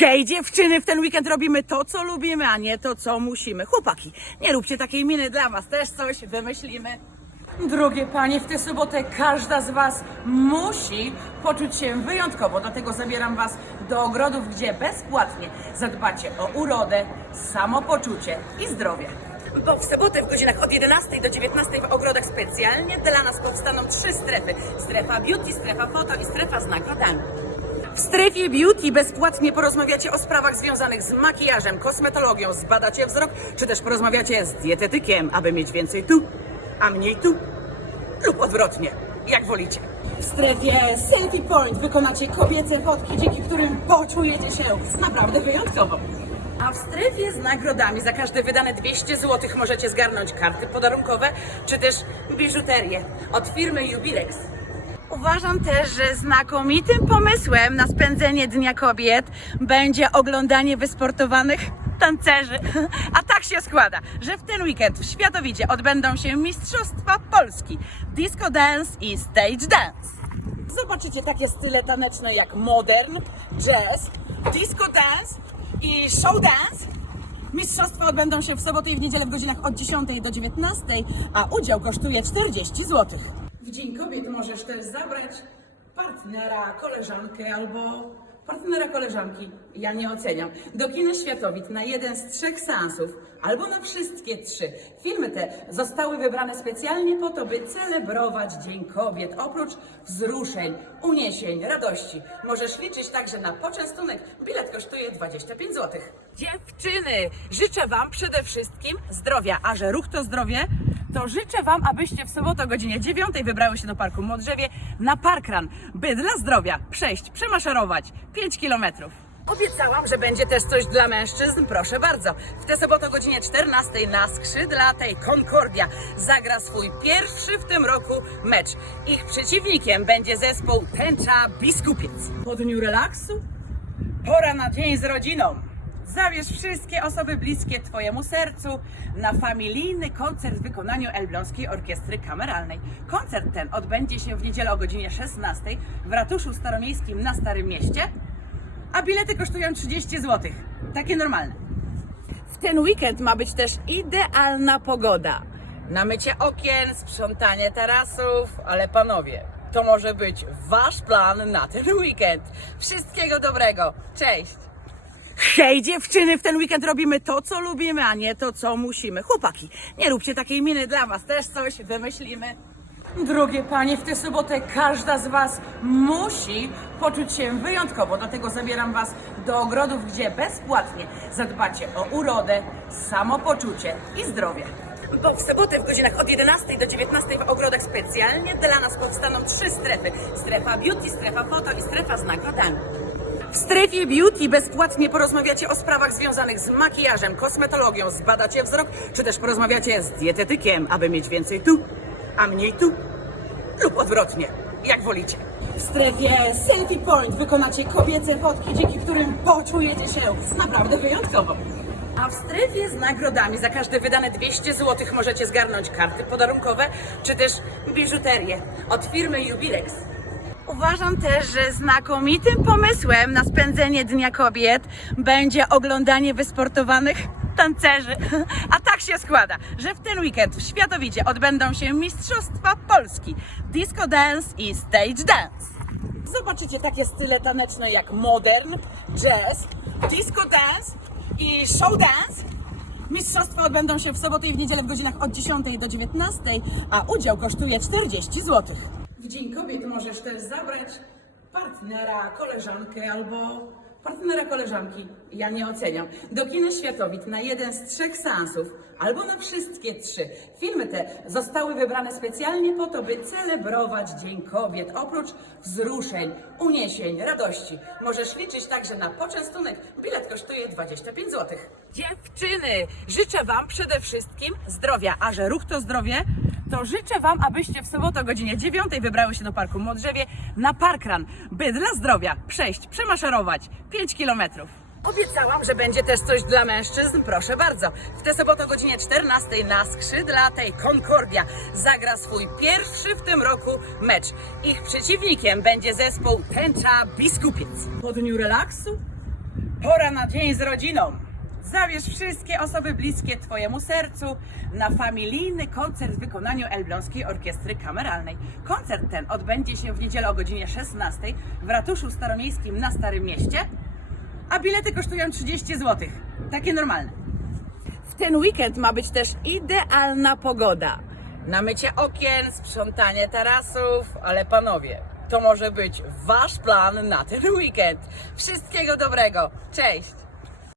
Hej dziewczyny, w ten weekend robimy to, co lubimy, a nie to, co musimy. Chłopaki, nie róbcie takiej miny, dla was też coś wymyślimy. Drogie panie, w tę sobotę każda z was musi poczuć się wyjątkowo, dlatego zabieram was do ogrodów, gdzie bezpłatnie zadbacie o urodę, samopoczucie i zdrowie. Bo w sobotę w godzinach od 11 do 19 w ogrodach specjalnie dla nas powstaną trzy strefy. Strefa beauty, strefa foto i strefa z nagrodami. W strefie beauty bezpłatnie porozmawiacie o sprawach związanych z makijażem, kosmetologią, zbadacie wzrok, czy też porozmawiacie z dietetykiem, aby mieć więcej tu, a mniej tu, lub odwrotnie, jak wolicie. W strefie Selfie Point wykonacie kobiece fotki, dzięki którym poczujecie się naprawdę wyjątkowo. A w strefie z nagrodami za każde wydane 200 zł możecie zgarnąć karty podarunkowe, czy też biżuterię od firmy Jubilex. Uważam też, że znakomitym pomysłem na spędzenie Dnia Kobiet będzie oglądanie wysportowanych tancerzy. A tak się składa, że w ten weekend w Światowicie odbędą się Mistrzostwa Polski Disco Dance i Stage Dance. Zobaczycie takie style taneczne jak modern, jazz, disco dance i show dance. Mistrzostwa odbędą się w sobotę i w niedzielę w godzinach od 10 do 19, a udział kosztuje 40 zł. W Dzień Kobiet możesz też zabrać partnera, koleżankę albo partnera koleżanki, ja nie oceniam, do kina Światowit na jeden z trzech seansów albo na wszystkie trzy. Filmy te zostały wybrane specjalnie po to, by celebrować Dzień Kobiet. Oprócz wzruszeń, uniesień, radości, możesz liczyć także na poczęstunek. Bilet kosztuje 25 zł. Dziewczyny, życzę Wam przede wszystkim zdrowia, a że ruch to zdrowie, to życzę Wam, abyście w sobotę o godzinie 9 wybrały się do Parku Modrzewie na Parkrun, by dla zdrowia przejść, przemaszerować 5 kilometrów. Obiecałam, że będzie też coś dla mężczyzn, proszę bardzo. W tę sobotę o godzinie 14 na skrzydlatej Concordia zagra swój pierwszy w tym roku mecz. Ich przeciwnikiem będzie zespół Tęcza Biskupiec. Po dniu relaksu Pora na dzień z rodziną. Zabierz wszystkie osoby bliskie Twojemu sercu na familijny koncert w wykonaniu Elbląskiej Orkiestry Kameralnej. Koncert ten odbędzie się w niedzielę o godzinie 16 w ratuszu staromiejskim na Starym Mieście, a bilety kosztują 30 zł. Takie normalne. W ten weekend ma być też idealna pogoda. Na mycie okien, sprzątanie tarasów, ale panowie, to może być wasz plan na ten weekend. Wszystkiego dobrego. Cześć! Hej dziewczyny, w ten weekend robimy to, co lubimy, a nie to, co musimy. Chłopaki, nie róbcie takiej miny, dla was też coś wymyślimy. Drogie panie, w tę sobotę każda z was musi poczuć się wyjątkowo, dlatego zabieram was do ogrodów, gdzie bezpłatnie zadbacie o urodę, samopoczucie i zdrowie. Bo w sobotę w godzinach od 11 do 19 w ogrodach specjalnie dla nas powstaną trzy strefy. Strefa beauty, strefa foto i strefa z nagrodami. W strefie beauty bezpłatnie porozmawiacie o sprawach związanych z makijażem, kosmetologią, zbadacie wzrok, czy też porozmawiacie z dietetykiem, aby mieć więcej tu, a mniej tu, lub odwrotnie, jak wolicie. W strefie Selfie Point wykonacie kobiece fotki, dzięki którym poczujecie się naprawdę wyjątkowo. A w strefie z nagrodami za każde wydane 200 zł możecie zgarnąć karty podarunkowe, czy też biżuterię od firmy Jubilex. Uważam też, że znakomitym pomysłem na spędzenie Dnia Kobiet będzie oglądanie wysportowanych tancerzy. A tak się składa, że w ten weekend w Światowicie odbędą się Mistrzostwa Polski Disco Dance i Stage Dance. Zobaczycie takie style taneczne jak modern, jazz, disco dance i show dance. Mistrzostwa odbędą się w sobotę i w niedzielę w godzinach od 10 do 19, a udział kosztuje 40 zł. Dzień Kobiet możesz też zabrać partnera, koleżankę albo partnera koleżanki, ja nie oceniam, do kina Światowit na jeden z trzech seansów albo na wszystkie trzy. Filmy te zostały wybrane specjalnie po to, by celebrować Dzień Kobiet. Oprócz wzruszeń, uniesień, radości, możesz liczyć także na poczęstunek. Bilet kosztuje 25 zł. Dziewczyny, życzę Wam przede wszystkim zdrowia, a że ruch to zdrowie, to życzę Wam, abyście w sobotę o godzinie 9 wybrały się do Parku Modrzewie na Parkrun, by dla zdrowia przejść, przemaszerować 5 kilometrów. Obiecałam, że będzie też coś dla mężczyzn, proszę bardzo. W tę sobotę o godzinie 14 na skrzydlatej Concordia zagra swój pierwszy w tym roku mecz. Ich przeciwnikiem będzie zespół Tęcza Biskupiec. Po dniu relaksu Pora na dzień z rodziną. Zabierz wszystkie osoby bliskie Twojemu sercu na familijny koncert w wykonaniu Elbląskiej Orkiestry Kameralnej. Koncert ten odbędzie się w niedzielę o godzinie 16 w ratuszu staromiejskim na Starym Mieście, a bilety kosztują 30 zł. Takie normalne. W ten weekend ma być też idealna pogoda. Na mycie okien, sprzątanie tarasów, ale panowie, to może być wasz plan na ten weekend. Wszystkiego dobrego. Cześć!